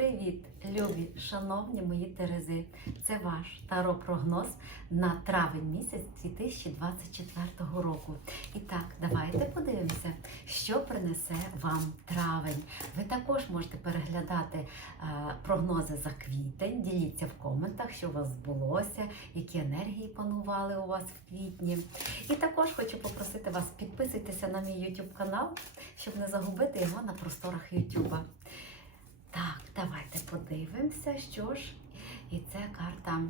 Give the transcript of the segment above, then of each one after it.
Привіт, любі, шановні мої Терези! Це ваш таро-прогноз на травень місяць 2024 року. І так, давайте подивимося, що принесе вам травень. Ви також можете переглядати е, прогнози за квітень. Діліться в коментах, що у вас збулося, які енергії панували у вас в квітні. І також хочу попросити вас підписуйтеся на мій YouTube канал, щоб не загубити його на просторах YouTube. Так, давайте подивимося, що ж. І це карта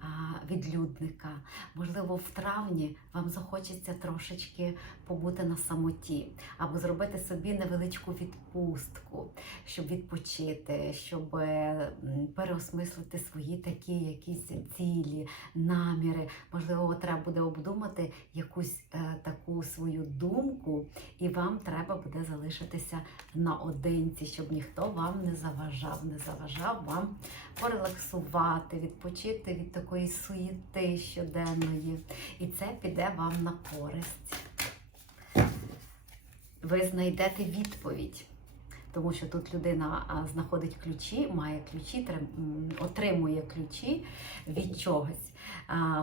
а, відлюдника. Можливо, в травні вам захочеться трошечки побути на самоті, або зробити собі невеличку відпустку, щоб відпочити, щоб е, переосмислити свої такі якісь цілі, наміри. Можливо, треба буде обдумати якусь е, таку свою думку, і вам треба буде залишитися наодинці, щоб ніхто вам не заважав, не заважав вам порелаксувати, відпочити від такої суєти щоденної. І це піде вам на користь. Ви знайдете відповідь. Тому що тут людина знаходить ключі, має ключі, отримує ключі від чогось.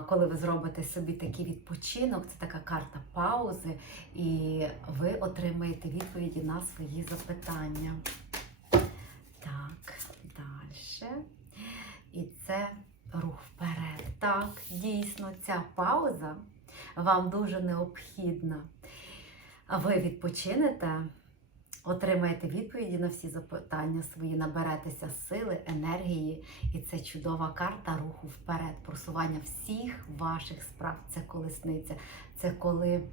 Коли ви зробите собі такий відпочинок, це така карта паузи, і ви отримаєте відповіді на свої запитання. Так, далі. І це рух вперед. Так, дійсно, ця пауза вам дуже необхідна. Ви відпочинете, отримаєте відповіді на всі запитання свої, наберетеся сили, енергії. І це чудова карта руху вперед, просування всіх ваших справ. Це колесниця. Це коли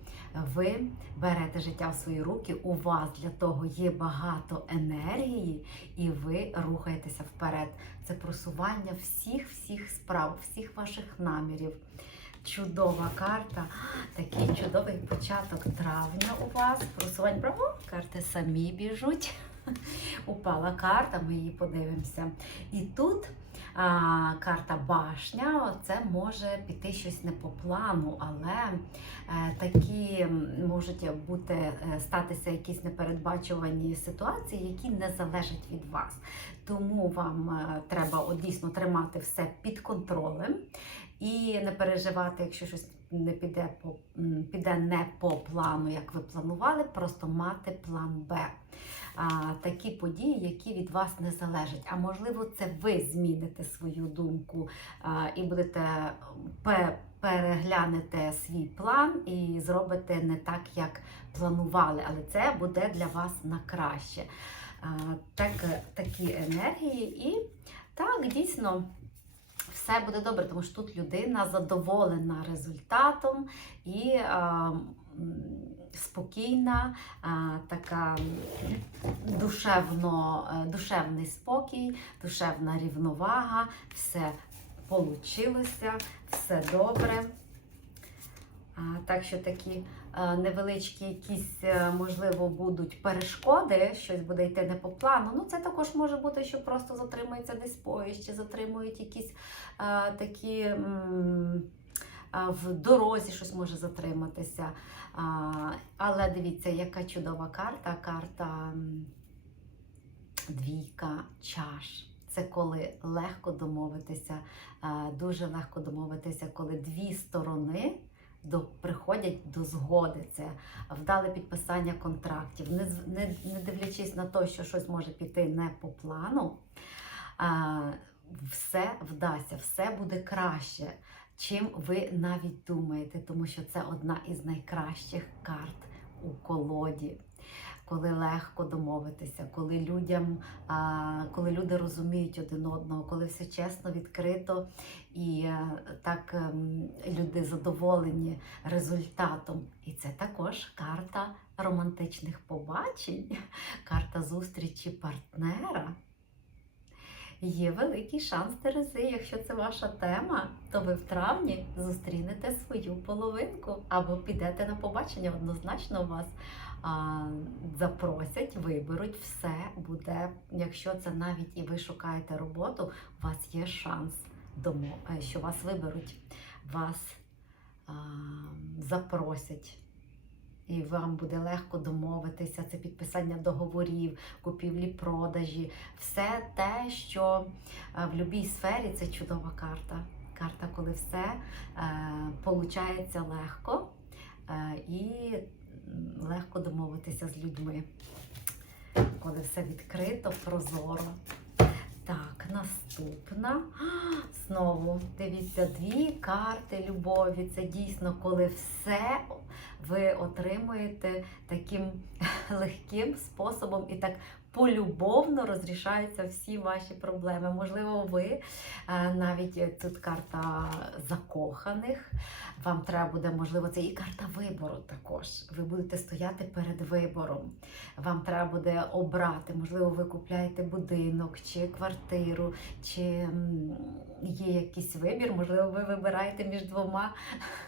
ви берете життя в свої руки, у вас для того є багато енергії, і ви рухаєтеся вперед. Це просування всіх всіх справ, всіх ваших намірів. Чудова карта, такий чудовий початок травня у вас. Просувань право, карти самі біжуть. Упала карта, ми її подивимося. І тут карта башня, це може піти щось не по плану, але е, такі можуть бути е, статися якісь непередбачувані ситуації, які не залежать від вас. Тому вам е, треба от, дійсно тримати все під контролем і не переживати, якщо щось не піде по піде не по плану, як ви планували, просто мати план Б. Такі події, які від вас не залежать. А можливо, це ви зміните свою думку і будете переглянете свій план і зробите не так, як планували, але це буде для вас на краще. Так, такі енергії, і так дійсно. Все буде добре, тому що тут людина задоволена результатом і м, спокійна, така душевно, е, душевний спокій, душевна рівновага, все получилося, все добре. Так що такі е, невеличкі якісь, е, можливо, будуть перешкоди, щось буде йти не по плану. Ну, це також може бути, що просто затримується десь поїзд, чи затримують якісь такі. В дорозі щось може затриматися. Але дивіться, яка чудова карта. Карта двійка чаш. Це коли легко домовитися, дуже легко домовитися, коли дві сторони до, приходять до згоди. Це вдале підписання контрактів, не, не, не дивлячись на те, що щось може піти не по плану, а, все вдасться, все буде краще, чим ви навіть думаєте, тому що це одна із найкращих карт у колоді. Коли легко домовитися, коли людям, коли люди розуміють один одного, коли все чесно, відкрито і е, так ем, люди задоволені результатом. І це також карта романтичних побачень, карта зустрічі партнера. Є великий шанс Терези, якщо це ваша тема, то ви в травні зустрінете свою половинку або підете на побачення. Однозначно вас а, запросять, виберуть все буде. Якщо це навіть і ви шукаєте роботу, у вас є шанс, е, що вас виберуть, вас а, запросять. І вам буде легко домовитися, це підписання договорів, купівлі-продажі, все те, що е, в будь-якій сфері це чудова карта. Карта, коли все е, получається легко е, і легко домовитися з людьми. Коли все відкрито, прозоро. Так, наступна. Знову дивіться, дві карти любові. Це дійсно, коли все ви отримуєте таким легким способом і так полюбовно розрішаються всі ваші проблеми. Можливо, ви е, навіть тут карта закоханих. Вам треба буде, можливо, це і карта вибору також. Ви будете стояти перед вибором. Вам треба буде обрати, можливо, ви купляєте будинок чи квартиру, чи є якийсь вибір, можливо, ви вибираєте між двома,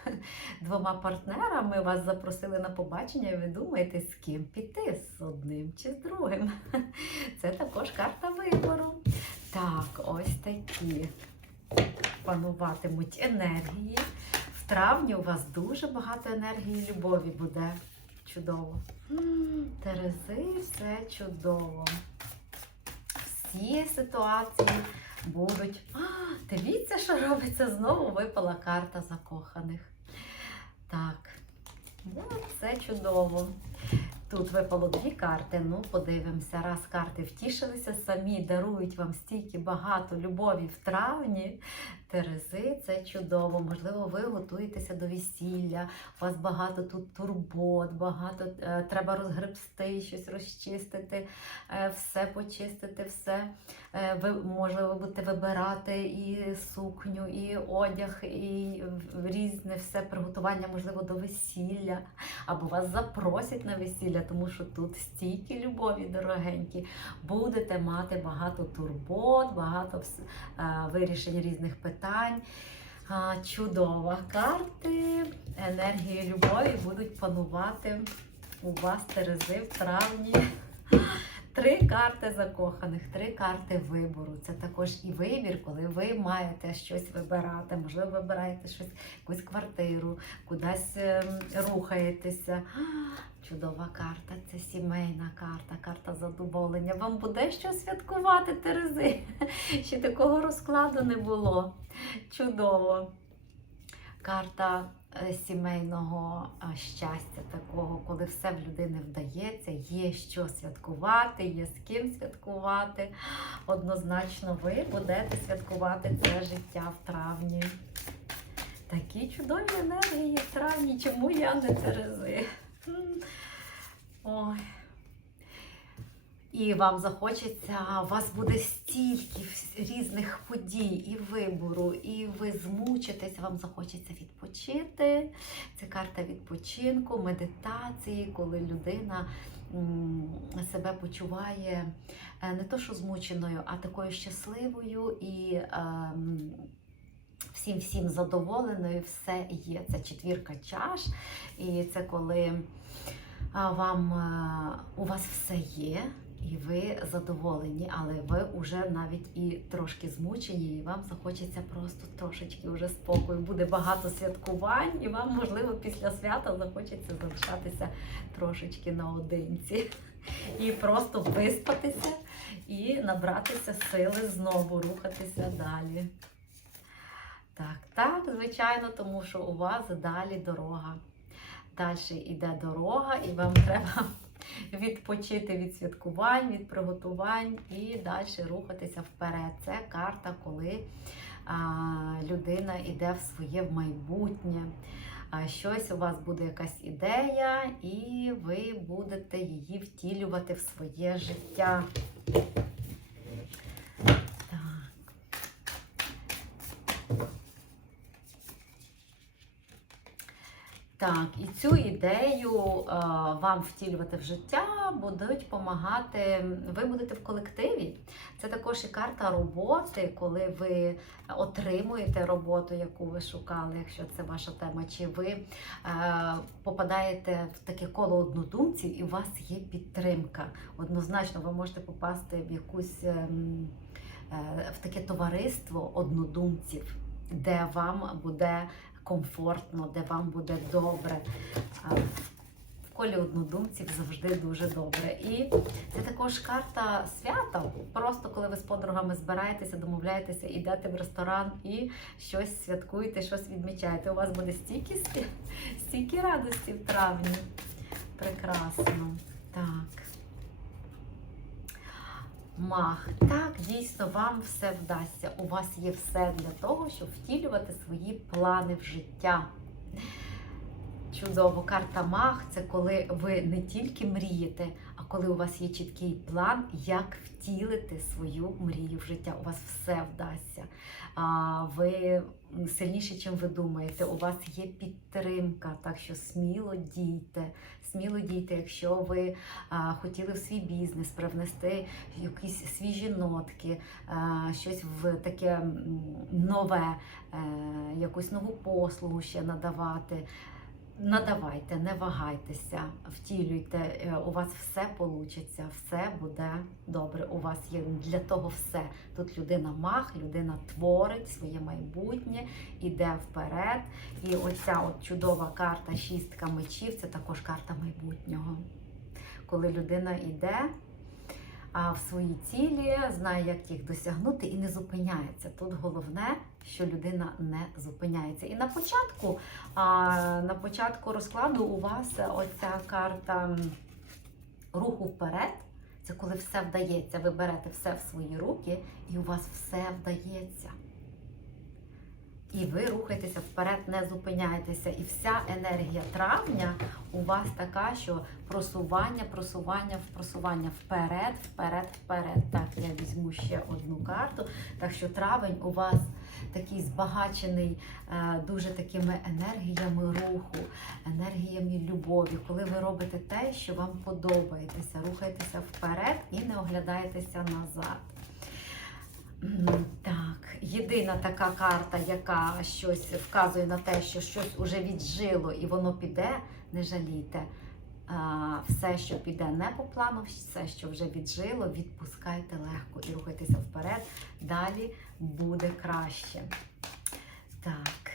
двома партнерами, вас запросили на побачення, і ви думаєте, з ким піти, з одним чи з другим. Це також карта вибору. Так, ось такі пануватимуть енергії. В травні у вас дуже багато енергії і любові буде. Чудово. Терези, все чудово. Всі ситуації будуть. А, дивіться, що робиться. Знову випала карта закоханих. Так, ну, це чудово. Тут випало дві карти. Ну, подивимося. Раз карти втішилися самі, дарують вам стільки багато любові в травні. Терези, це чудово. Можливо, ви готуєтеся до весілля. У вас багато тут турбот, багато е, треба розгребсти, щось розчистити, е, все почистити, все. Е, ви можливо, будете вибирати і сукню, і одяг, і різне все приготування, можливо, до весілля. Або вас запросять на весілля, тому що тут стільки любові, дорогенькі. Будете мати багато турбот, багато е, вирішень різних питань. Чудова. Карти енергії любові будуть панувати у вас Терези в травні. Три карти закоханих, три карти вибору. Це також і вибір, коли ви маєте щось вибирати. Можливо, вибираєте щось, якусь квартиру, кудись ем, рухаєтеся. Чудова карта, це сімейна карта, карта задоволення. Вам буде що святкувати, Терези. Ще такого розкладу не було. Чудово. Карта сімейного е, щастя, такого, коли все в людини вдається, є що святкувати, є з ким святкувати. Однозначно, ви будете святкувати це життя в травні. Такі чудові енергії в травні. Чому я не Терези? Ой. І вам захочеться, у вас буде стільки різних подій і вибору, і ви змучитесь, вам захочеться відпочити. Це карта відпочинку, медитації, коли людина себе почуває е, не то, що змученою, а такою щасливою і ем, всім всім задоволеною. Все є. Це четвірка чаш, і це коли вам е, у вас все є. І ви задоволені, але ви вже навіть і трошки змучені, і вам захочеться просто трошечки вже спокою. Буде багато святкувань, і вам, можливо, після свята захочеться залишатися трошечки наодинці. І просто виспатися і набратися сили знову рухатися далі. Так, так, звичайно, тому що у вас далі дорога. Далі йде дорога, і вам треба відпочити від святкувань, від приготувань і далі рухатися вперед. Це карта, коли а, людина йде в своє майбутнє. А щось у вас буде якась ідея, і ви будете її втілювати в своє життя. Так, і цю ідею е, вам втілювати в життя будуть допомагати. Ви будете в колективі. Це також і карта роботи, коли ви отримуєте роботу, яку ви шукали, якщо це ваша тема, чи ви е, попадаєте в таке коло однодумців, і у вас є підтримка. Однозначно, ви можете попасти в якусь ем, е, в таке товариство однодумців, де вам буде комфортно, де вам буде добре. В колі однодумців завжди дуже добре. І це також карта свята. Просто коли ви з подругами збираєтеся, домовляєтеся, йдете в ресторан і щось святкуєте, щось відмічаєте. У вас буде стільки, стільки радості в травні. Прекрасно. Так. Мах, так, дійсно, вам все вдасться. У вас є все для того, щоб втілювати свої плани в життя. Чудово, карта Мах це коли ви не тільки мрієте, коли у вас є чіткий план, як втілити свою мрію в життя. У вас все вдасться. А, ви сильніші, чим ви думаєте. У вас є підтримка, так що сміло дійте. Сміло дійте, якщо ви хотіли в свій бізнес привнести якісь свіжі нотки, щось в таке нове, е, якусь нову послугу ще надавати. Надавайте, не вагайтеся, втілюйте, е, у вас все вийде, все буде добре. У вас є для того все. Тут людина мах, людина творить своє майбутнє, іде вперед. І оця от чудова карта шістка мечів це також карта майбутнього. Коли людина йде в свої цілі, знає, як їх досягнути, і не зупиняється. Тут головне, що людина не зупиняється. І на початку, а, на початку розкладу у вас оця карта руху вперед. Це коли все вдається. Ви берете все в свої руки, і у вас все вдається. І ви рухаєтеся вперед, не зупиняєтеся. І вся енергія травня у вас така, що просування, просування, просування вперед, вперед, вперед. Так, я візьму ще одну карту. Так що травень у вас такий збагачений е, дуже такими енергіями руху, енергіями любові, коли ви робите те, що вам подобається, рухаєтеся вперед і не оглядаєтеся назад. Так, єдина така карта, яка щось вказує на те, що щось уже віджило і воно піде, не жалійте. Все, що піде не по плану, все, що вже віджило, відпускайте легко і рухайтеся вперед. Далі буде краще. Так.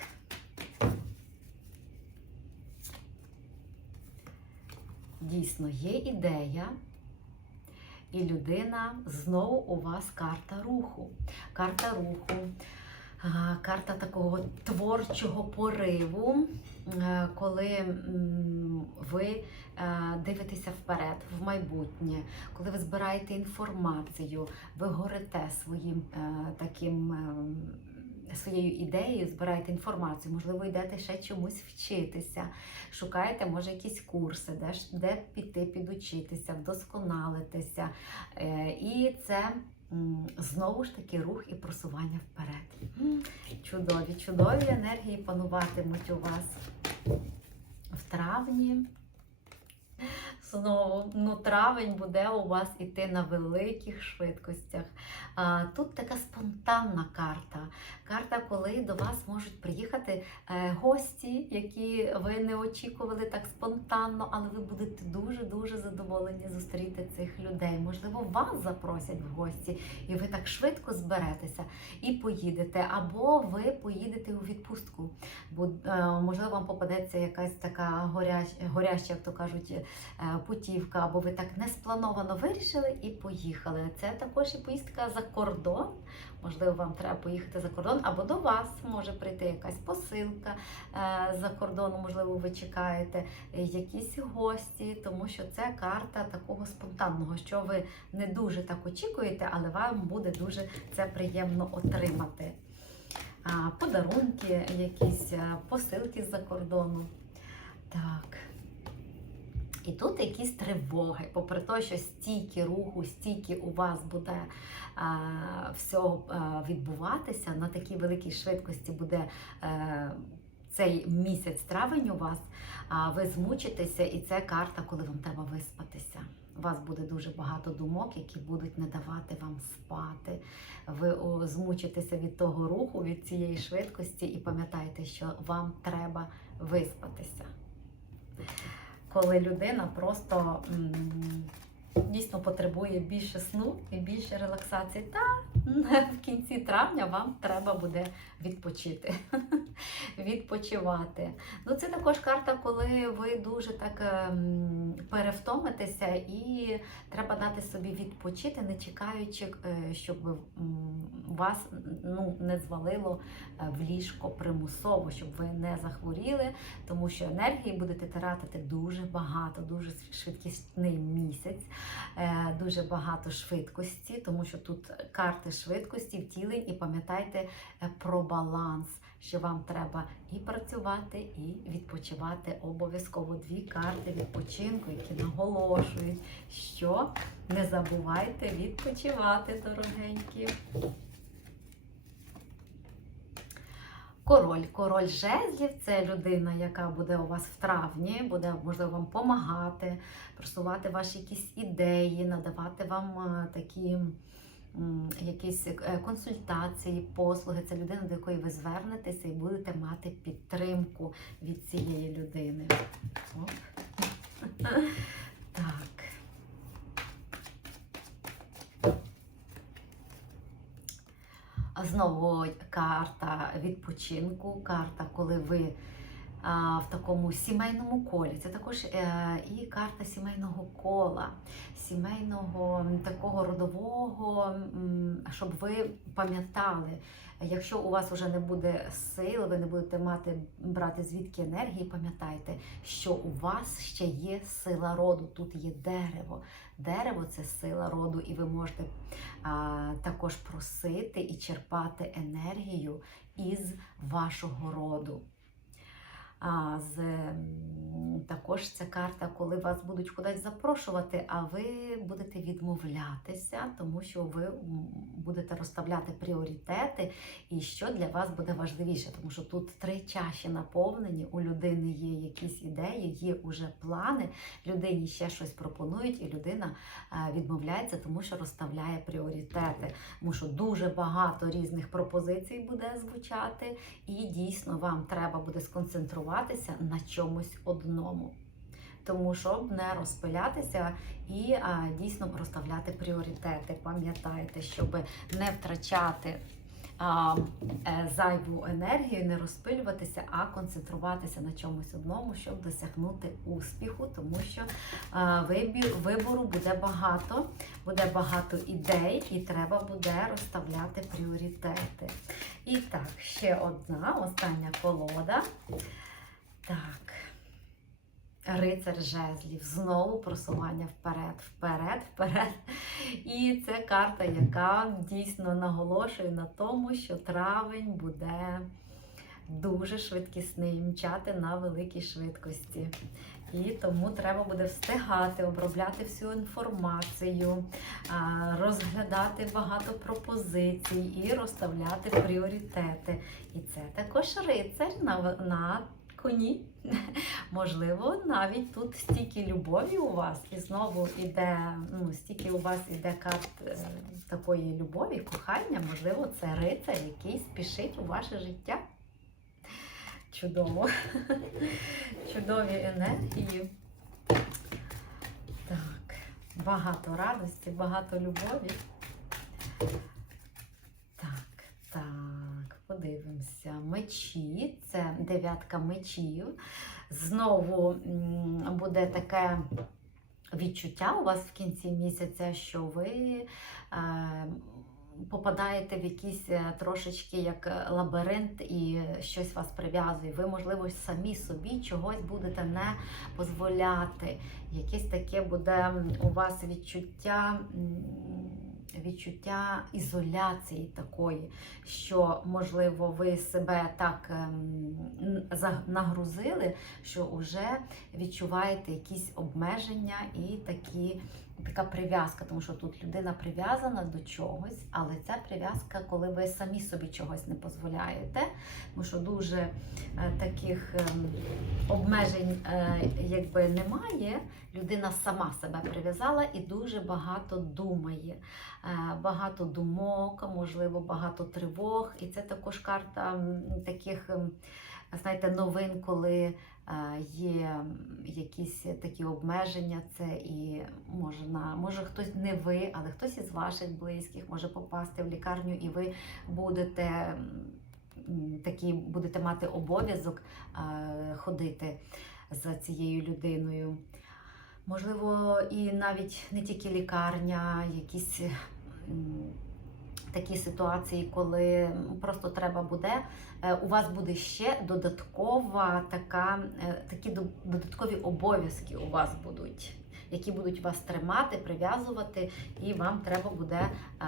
Дійсно, є ідея, і людина знову у вас карта руху. Карта руху, карта такого творчого пориву, е, коли ви е, дивитеся вперед, в майбутнє, коли ви збираєте інформацію, ви горите своїм е, таким. Своєю ідеєю збираєте інформацію, можливо, йдете ще чомусь вчитися, шукаєте, може, якісь курси, де, де піти підучитися, вдосконалитися. Е, І це знову ж таки рух і просування вперед. Чудові, чудові енергії пануватимуть у вас в травні. Знову, ну, травень буде у вас іти на великих швидкостях. А, тут така спонтанна карта. Карта, коли до вас можуть приїхати е, гості, які ви не очікували так спонтанно, але ви будете дуже-дуже задоволені зустріти цих людей. Можливо, вас запросять в гості, і ви так швидко зберетеся і поїдете, або ви поїдете у відпустку. Е, можливо, вам попадеться якась така горяща, як то кажуть, е, путівка, або ви так несплановано вирішили і поїхали. Це також і поїздка за кордон. Можливо, вам треба поїхати за кордон, або до вас може прийти якась посилка е, за кордону, можливо, ви чекаєте е, якісь гості, тому що це карта такого спонтанного, що ви не дуже так очікуєте, але вам буде дуже це приємно отримати. Подарунки, якісь е, посилки з-за кордону. Так. І тут якісь тривоги, попри те, що стільки руху, стільки у вас буде а, всього а, відбуватися на такій великій швидкості буде е, цей місяць травень у вас, а ви змучитеся, і це карта, коли вам треба виспатися. У вас буде дуже багато думок, які будуть не давати вам спати. Ви змучитеся від того руху, від цієї швидкості, і пам'ятайте, що вам треба виспатися коли людина просто дійсно потребує більше сну і більше релаксації. Та в кінці травня вам треба буде відпочити. відпочивати. Ну, це також карта, коли ви дуже так ем, перевтомитеся, і треба дати собі відпочити, не чекаючи, е, щоб вас ну, не звалило е, в ліжко примусово, щоб ви не захворіли, тому що енергії будете тратити дуже багато, дуже швидкісний місяць, е, дуже багато швидкості, тому що тут карти швидкості, втілень, і пам'ятайте про баланс, що вам треба і працювати, і відпочивати. Обов'язково дві карти відпочинку, які наголошують, що не забувайте відпочивати, дорогенькі. Король, король жезлів це людина, яка буде у вас в травні, буде можливо вам допомагати, просувати ваші якісь ідеї, надавати вам е, такі якісь е, консультації, послуги. Це людина, до якої ви звернетеся і будете мати підтримку від цієї людини. Оп. Так. Знову карта відпочинку, карта, коли ви в такому сімейному колі. Це також е, і карта сімейного кола, сімейного такого родового, щоб ви пам'ятали, якщо у вас вже не буде сил, ви не будете мати брати звідки енергії, пам'ятайте, що у вас ще є сила роду, тут є дерево. Дерево це сила роду, і ви можете а, також просити і черпати енергію із вашого роду. З, також це карта, коли вас будуть кудись запрошувати, а ви будете відмовлятися, тому що ви будете розставляти пріоритети і що для вас буде важливіше, тому що тут три чаші наповнені, у людини є якісь ідеї, є уже плани, людині ще щось пропонують, і людина е, відмовляється, тому що розставляє пріоритети. Тому що дуже багато різних пропозицій буде звучати, і дійсно вам треба буде сконцентруватися на чомусь одному. Тому щоб не розпилятися і а, дійсно розставляти пріоритети. Пам'ятайте, щоб не втрачати а, е, зайву енергію, не розпилюватися, а концентруватися на чомусь одному, щоб досягнути успіху, тому що а, вибір, вибору буде багато, буде багато ідей, і треба буде розставляти пріоритети. І так, ще одна остання колода. Так. Рицар жезлів, знову просування вперед, вперед, вперед. І це карта, яка дійсно наголошує на тому, що травень буде дуже швидкісний, мчати на великій швидкості. І тому треба буде встигати обробляти всю інформацію, розглядати багато пропозицій і розставляти пріоритети. І це також рицар на, на коні. Можливо, навіть тут стільки любові у вас, і знову іде, ну, стільки у вас іде карт е, такої любові, кохання, можливо, це рицар, який спішить у ваше життя. Чудово. Чудові енергії. Так, багато радості, багато любові. Подивимося. Мечі, це дев'ятка мечів. Знову буде таке відчуття у вас в кінці місяця, що ви е, попадаєте в якийсь е, трошечки як лабіринт і щось вас прив'язує. Ви, можливо, самі собі чогось будете не дозволяти. Якесь таке буде у вас відчуття. Відчуття ізоляції такої, що, можливо, ви себе так ем, нагрузили, що вже відчуваєте якісь обмеження і такі, така прив'язка, тому що тут людина прив'язана до чогось, але ця прив'язка, коли ви самі собі чогось не дозволяєте, тому що дуже е, таких ем, обмежень е, якби немає. Людина сама себе прив'язала і дуже багато думає, Е, багато думок, можливо, багато тривог. І це також карта таких, ем, знаєте, новин, коли є якісь такі обмеження. Це і може, на, може хтось не ви, але хтось із ваших близьких може попасти в лікарню, і ви будете. м, будете мати обов'язок ходити за цією людиною. Можливо, і навіть не тільки лікарня, якісь такі ситуації, коли просто треба буде, е, у вас буде ще додаткова така, е, такі до- додаткові обов'язки у вас будуть, які будуть вас тримати, прив'язувати, і вам треба буде е,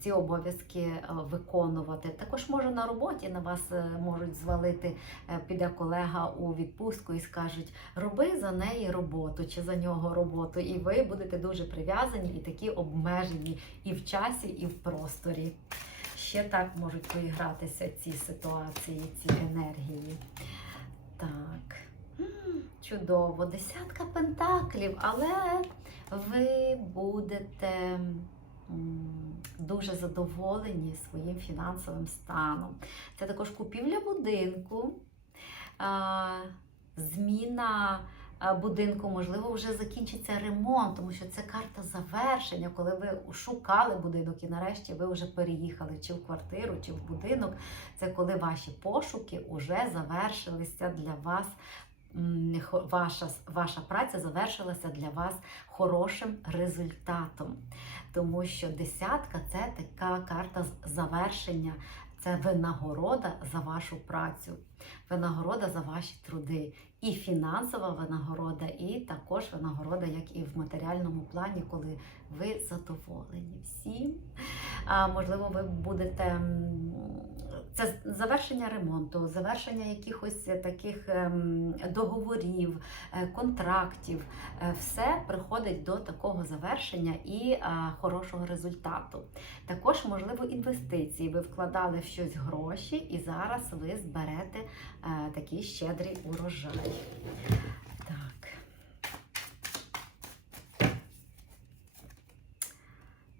ці обов'язки е, виконувати. Також може на роботі на вас е, можуть звалити, піде колега у відпустку і скажуть, роби за неї роботу чи за нього роботу, і ви будете дуже прив'язані і такі обмежені і в часі, і в просторі. Ще так можуть виігратися ці ситуації, ці енергії. Так. Чудово, десятка пентаклів, але ви будете дуже задоволені своїм фінансовим станом. Це також купівля будинку, зміна будинку, можливо, вже закінчиться ремонт, тому що це карта завершення, коли ви шукали будинок і нарешті ви вже переїхали чи в квартиру, чи в будинок. Це коли ваші пошуки вже завершилися для вас. Ваша, ваша праця завершилася для вас хорошим результатом. Тому що десятка це така карта завершення, це винагорода за вашу працю, винагорода за ваші труди, і фінансова винагорода, і також винагорода, як і в матеріальному плані, коли ви задоволені всім. А, можливо, ви будете. Це завершення ремонту, завершення якихось таких ем, договорів, е, контрактів. Е, Все приходить до такого завершення і хорошого результату. Також, можливо, інвестиції. Ви вкладали в щось гроші, і зараз ви зберете такий щедрий урожай. Так.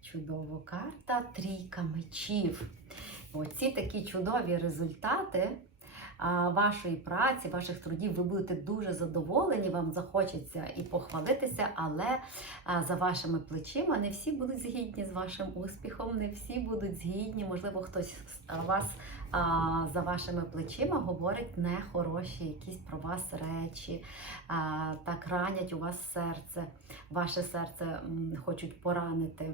Чудово карта трійка мечів. Оці такі чудові результати вашої праці, ваших трудів, ви будете дуже задоволені, вам захочеться і похвалитися, але за вашими плечима не всі будуть згідні з вашим успіхом, не всі будуть згідні. Можливо, хтось вас за вашими плечима говорить нехороші якісь про вас речі, так ранять у вас серце, ваше серце хочуть поранити.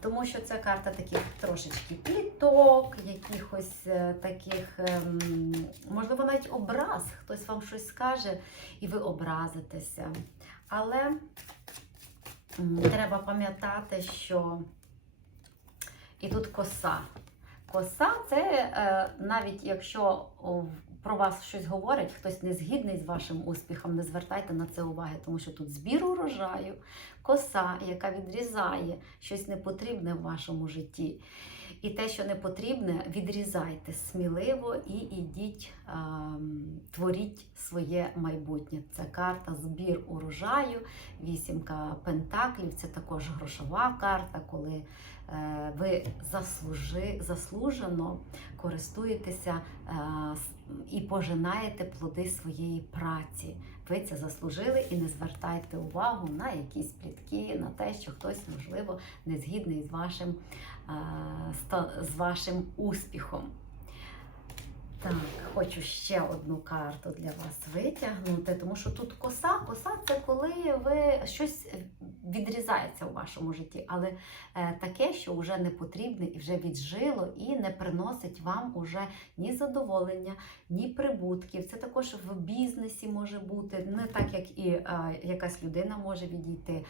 Тому що це карта таких трошечки пліток, якихось е, таких, ем, можливо, навіть образ. Хтось вам щось скаже, і ви образитеся. Але треба пам'ятати, що і тут коса. Коса це е, навіть якщо про вас щось говорить, хтось не згідний з вашим успіхом, не звертайте на це уваги, тому що тут збір урожаю, коса, яка відрізає щось непотрібне в вашому житті. І те, що не потрібне, відрізайте сміливо і ідіть, ем, творіть своє майбутнє. Це карта збір урожаю, вісімка пентаклів. Це також грошова карта, коли ви заслужи, заслужено користуєтеся е, і пожинаєте плоди своєї праці. Ви це заслужили і не звертайте увагу на якісь плітки, на те, що хтось, можливо, не згідний з вашим, е, з вашим успіхом. Так, хочу ще одну карту для вас витягнути, тому що тут коса. Коса це коли ви щось відрізається у вашому житті, але е, таке, що вже не потрібне і вже віджило, і не приносить вам уже ні задоволення, ні прибутків. Це також в бізнесі може бути, не так як і е, якась людина може відійти е,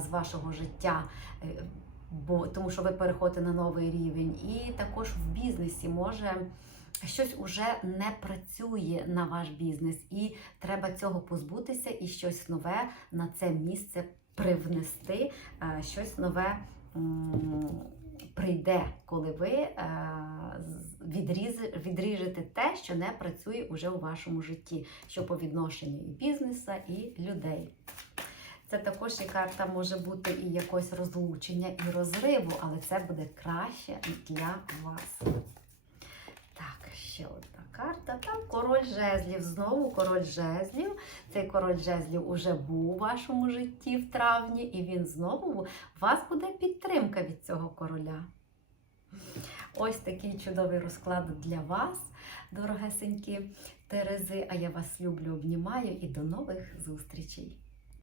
з вашого життя. Бо тому, що ви переходите на новий рівень, і також в бізнесі може щось уже не працює на ваш бізнес, і треба цього позбутися і щось нове на це місце привнести, е, щось нове прийде, коли ви е, відріжете те, що не працює уже у вашому житті, що по відношенню і бізнеса, і людей. Це також і карта може бути і якось розлучення, і розриву, але це буде краще для вас. Ще одна карта. Там король жезлів. Знову король жезлів. Цей король жезлів уже був у вашому житті в травні, і він знову у вас буде підтримка від цього короля. Ось такий чудовий розклад для вас, дорогесенькі Терези. А я вас люблю, обнімаю і до нових зустрічей!